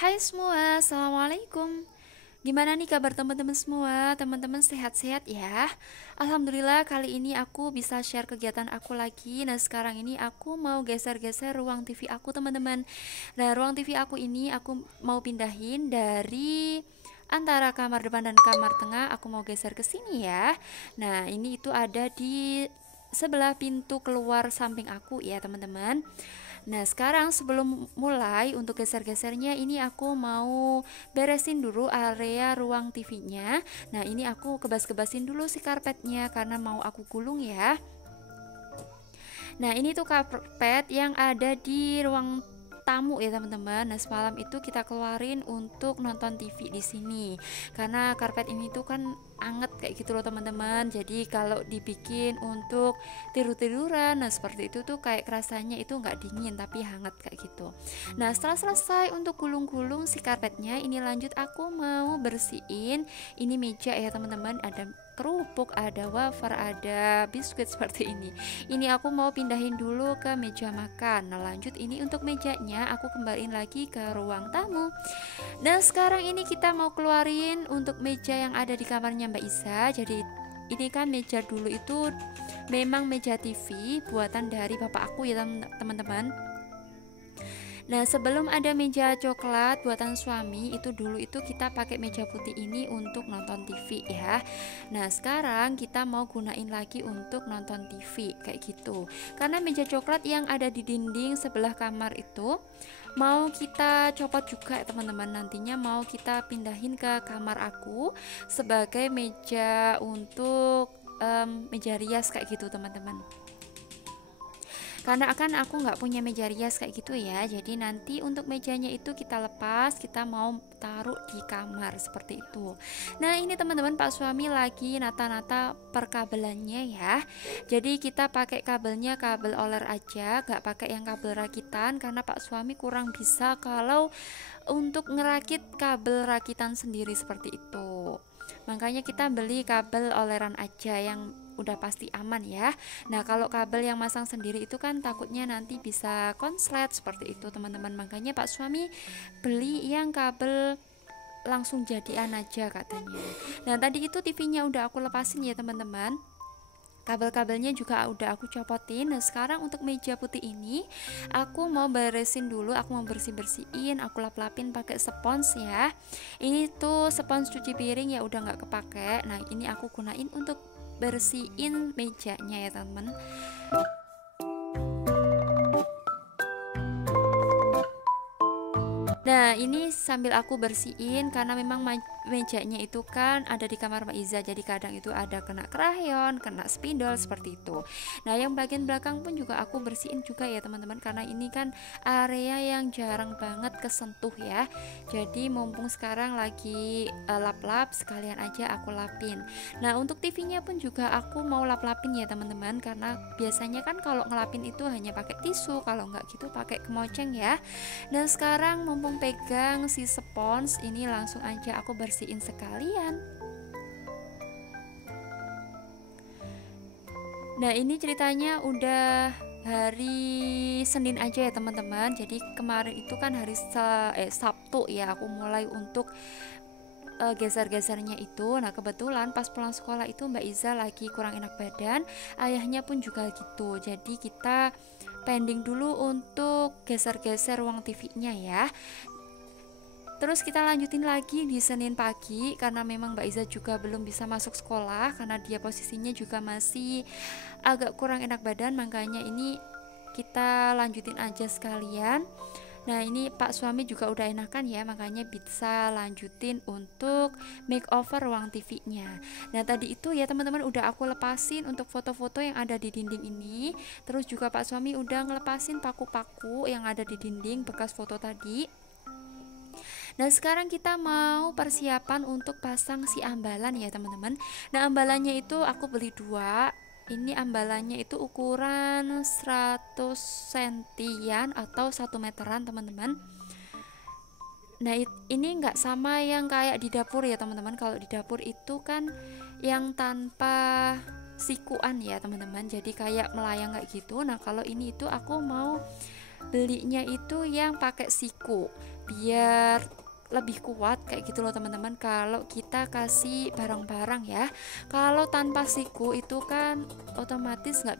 Hai semua, Assalamualaikum. Gimana nih kabar teman-teman semua? Teman-teman sehat-sehat ya? Alhamdulillah kali ini aku bisa share kegiatan aku lagi. Nah sekarang ini aku mau geser-geser ruang TV aku teman-teman. Nah ruang TV aku ini aku mau pindahin dari antara kamar depan dan kamar tengah. Aku mau geser ke sini ya. Nah ini itu ada di sebelah pintu keluar samping aku ya teman-teman. Nah, sekarang sebelum mulai untuk geser-gesernya ini aku mau beresin dulu area ruang TV-nya. Nah, ini aku kebas-kebasin dulu si karpetnya karena mau aku gulung ya. Nah, ini tuh karpet yang ada di ruang tamu ya teman-teman. Nah, semalam itu kita keluarin untuk nonton TV di sini. Karena karpet ini tuh kan anget kayak gitu loh teman-teman. Jadi kalau dibikin untuk tidur-tiduran, nah seperti itu tuh kayak rasanya itu nggak dingin tapi hangat kayak gitu. Nah, setelah selesai untuk gulung-gulung si karpetnya, ini lanjut aku mau bersihin ini meja ya teman-teman. Ada kerupuk, ada wafer, ada biskuit seperti ini. Ini aku mau pindahin dulu ke meja makan. Nah, lanjut ini untuk mejanya aku kembaliin lagi ke ruang tamu. Nah, sekarang ini kita mau keluarin untuk meja yang ada di kamarnya Mbak Isa. Jadi ini kan meja dulu itu memang meja TV buatan dari bapak aku ya teman-teman. Nah, sebelum ada meja coklat buatan suami, itu dulu itu kita pakai meja putih ini untuk nonton TV ya. Nah, sekarang kita mau gunain lagi untuk nonton TV kayak gitu. Karena meja coklat yang ada di dinding sebelah kamar itu mau kita copot juga teman-teman. Nantinya mau kita pindahin ke kamar aku sebagai meja untuk meja rias kayak gitu teman-teman. Karena akan aku nggak punya meja rias kayak gitu ya, jadi nanti untuk mejanya itu kita lepas, kita mau taruh di kamar seperti itu. Nah ini teman-teman, Pak suami lagi nata-nata perkabelannya ya. Jadi kita pakai kabelnya kabel oler aja, nggak pakai yang kabel rakitan karena Pak suami kurang bisa kalau untuk ngerakit kabel rakitan sendiri seperti itu. Makanya kita beli kabel oleran aja yang udah pasti aman ya. Nah, kalau kabel yang masang sendiri itu kan takutnya nanti bisa konslet seperti itu, teman-teman. Makanya Pak suami beli yang kabel langsung jadian aja katanya. Nah, tadi itu TV-nya udah aku lepasin ya, teman-teman. Kabel-kabelnya juga udah aku copotin. Nah sekarang untuk meja putih ini aku mau beresin dulu, aku mau bersih-bersihin, aku lap-lapin pakai spons ya. Ini tuh spons cuci piring ya udah nggak kepake. Nah ini aku gunain untuk bersihin mejanya ya teman. Nah ini sambil aku bersihin karena memang mejanya itu kan ada di kamar Mbak Iza, jadi kadang itu ada kena krayon, kena spidol seperti itu. Nah yang bagian belakang pun juga aku bersihin juga ya teman-teman, karena ini kan area yang jarang banget kesentuh ya. Jadi mumpung sekarang lagi lap-lap, sekalian aja aku lapin. Nah untuk TV-nya pun juga aku mau lap-lapin ya teman-teman, karena biasanya kan kalau ngelapin itu hanya pakai tisu, kalau nggak gitu pakai kemoceng ya. Dan sekarang mumpung pegang si spons ini, langsung aja aku bersihin sekalian. Nah ini ceritanya udah hari Senin aja ya teman-teman. Jadi kemarin itu kan hari Sabtu ya aku mulai untuk geser-gesernya itu. Nah kebetulan pas pulang sekolah itu Mbak Iza lagi kurang enak badan, ayahnya pun juga gitu. Jadi kita pending dulu untuk geser-geser ruang TV-nya ya. Terus kita lanjutin lagi di Senin pagi karena memang Mbak Iza juga belum bisa masuk sekolah karena dia posisinya juga masih agak kurang enak badan, makanya ini kita lanjutin aja sekalian. Nah ini Pak suami juga udah enakan ya, makanya bisa lanjutin untuk makeover ruang TV-nya. Nah tadi itu ya teman-teman udah aku lepasin untuk foto-foto yang ada di dinding ini. Terus juga Pak suami udah ngelepasin paku-paku yang ada di dinding bekas foto tadi. Nah sekarang kita mau persiapan untuk pasang si ambalan ya teman-teman. Nah ambalannya itu aku beli dua. Ini ambalannya itu ukuran 100 sentian atau 1 meteran teman-teman. Nah ini nggak sama yang kayak di dapur ya teman-teman. Kalau di dapur itu kan yang tanpa sikuan ya teman-teman, jadi kayak melayang kayak gitu. Nah kalau ini itu aku mau belinya itu yang pakai siku. biar lebih kuat kayak gitu loh teman-teman. Kalau kita kasih barang-barang ya, kalau tanpa siku itu kan otomatis nggak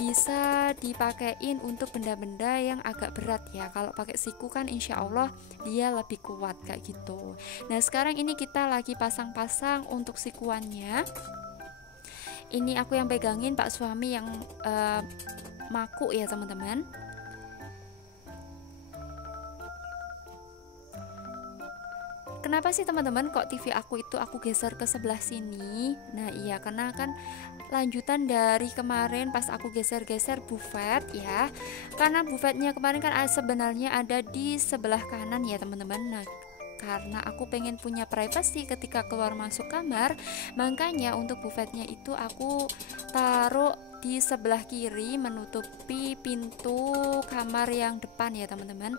bisa dipakein untuk benda-benda yang agak berat ya. Kalau pakai siku kan insya Allah dia lebih kuat kayak gitu. Nah sekarang ini kita lagi pasang-pasang untuk sikuannya. Ini aku yang pegangin, Pak suami yang maku ya teman-teman. Kenapa sih teman-teman kok TV aku itu aku geser ke sebelah sini? Nah iya, karena kan lanjutan dari kemarin pas aku geser-geser buffet ya. Karena buffetnya kemarin kan sebenarnya ada di sebelah kanan ya teman-teman. Nah karena aku pengen punya privacy ketika keluar masuk kamar, makanya untuk buffetnya itu aku taruh di sebelah kiri menutupi pintu kamar yang depan ya teman-teman.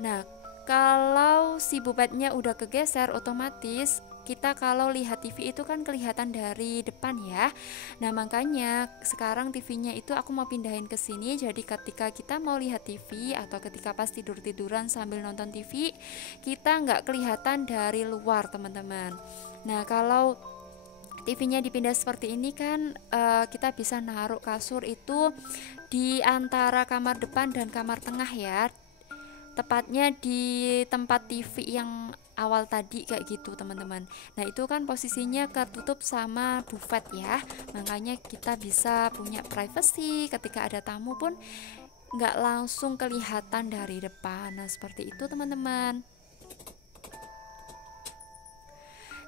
Nah kalau si buffetnya udah kegeser, otomatis kita kalau lihat TV itu kan kelihatan dari depan ya. Nah makanya sekarang TV-nya itu aku mau pindahin ke sini. Jadi ketika kita mau lihat TV atau ketika pas tidur-tiduran sambil nonton TV, kita nggak kelihatan dari luar teman-teman. Nah kalau TV-nya dipindah seperti ini kan kita bisa naruh kasur itu di antara kamar depan dan kamar tengah ya, tepatnya di tempat TV yang awal tadi kayak gitu teman-teman. Nah itu kan posisinya ketutup sama buffet ya, makanya kita bisa punya privacy ketika ada tamu pun nggak langsung kelihatan dari depan. Nah seperti itu teman-teman.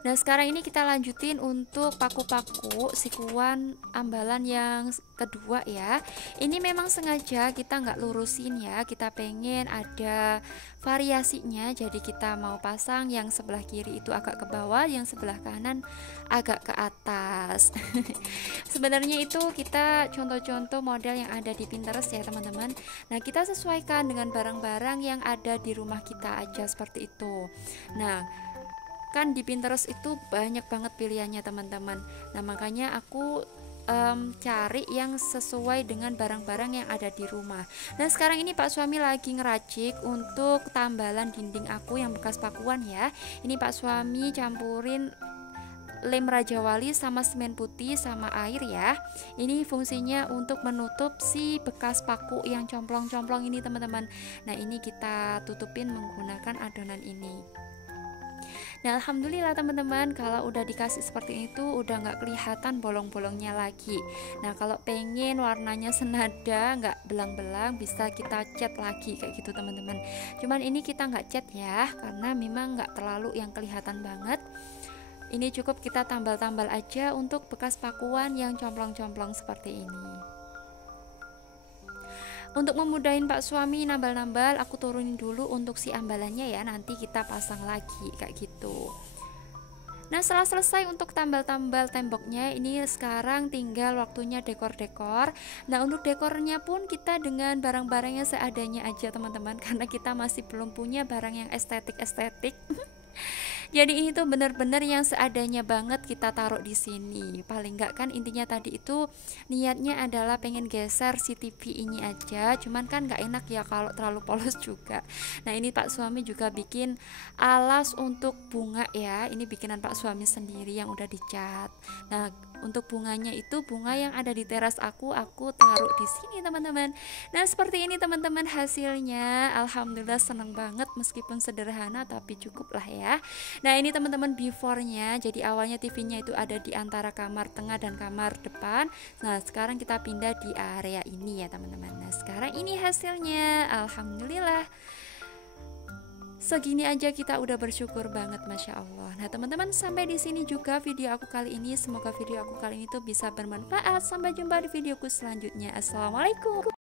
Nah sekarang ini kita lanjutin untuk paku-paku sikuan ambalan yang kedua ya. Ini memang sengaja kita nggak lurusin ya, kita pengen ada variasinya. Jadi kita mau pasang yang sebelah kiri itu agak ke bawah, yang sebelah kanan agak ke atas. Sebenarnya itu kita contoh-contoh model yang ada di Pinterest ya teman-teman. Nah kita sesuaikan dengan barang-barang yang ada di rumah kita aja seperti itu. Nah kan di Pinterest itu banyak banget pilihannya teman-teman. Nah makanya aku cari yang sesuai dengan barang-barang yang ada di rumah. Nah sekarang ini Pak suami lagi ngeracik untuk tambalan dinding aku yang bekas pakuan ya. Ini Pak suami campurin lem Raja Wali sama semen putih sama air ya. Ini fungsinya untuk menutup si bekas paku yang complong-complong ini teman-teman. Nah ini kita tutupin menggunakan adonan ini. Nah alhamdulillah teman-teman, kalau udah dikasih seperti itu udah nggak kelihatan bolong-bolongnya lagi. Nah kalau pengen warnanya senada nggak belang-belang, bisa kita cat lagi kayak gitu teman-teman. Cuman ini kita nggak cat ya, karena memang nggak terlalu yang kelihatan banget. Ini cukup kita tambal-tambal aja untuk bekas pakuan yang complong-complong seperti ini. Untuk memudahin Pak suami nambal-nambal, aku turunin dulu untuk si ambalannya ya, nanti kita pasang lagi kayak gitu. Nah setelah selesai untuk tambal-tambal temboknya, ini sekarang tinggal waktunya dekor-dekor. Nah untuk dekornya pun kita dengan barang-barang yang seadanya aja teman-teman, karena kita masih belum punya barang yang estetik-estetik. Jadi ini tuh bener-bener yang seadanya banget kita taruh di sini. Paling enggak kan intinya tadi itu niatnya adalah pengen geser si TV ini aja. Cuman kan nggak enak ya kalau terlalu polos juga. Nah ini Pak suami juga bikin alas untuk bunga ya. Ini bikinan Pak suami sendiri yang udah dicat. Nah untuk bunganya itu bunga yang ada di teras aku taruh di sini teman-teman. Nah seperti ini teman-teman hasilnya. Alhamdulillah seneng banget meskipun sederhana tapi cukup lah ya. Nah ini teman-teman before-nya. Jadi awalnya TV-nya itu ada di antara kamar tengah dan kamar depan. Nah sekarang kita pindah di area ini ya teman-teman. Nah sekarang ini hasilnya. Alhamdulillah segini aja kita udah bersyukur banget, masya Allah. Nah teman-teman sampai di sini juga video aku kali ini. Semoga video aku kali ini tuh bisa bermanfaat. Sampai jumpa di videoku selanjutnya. Assalamualaikum.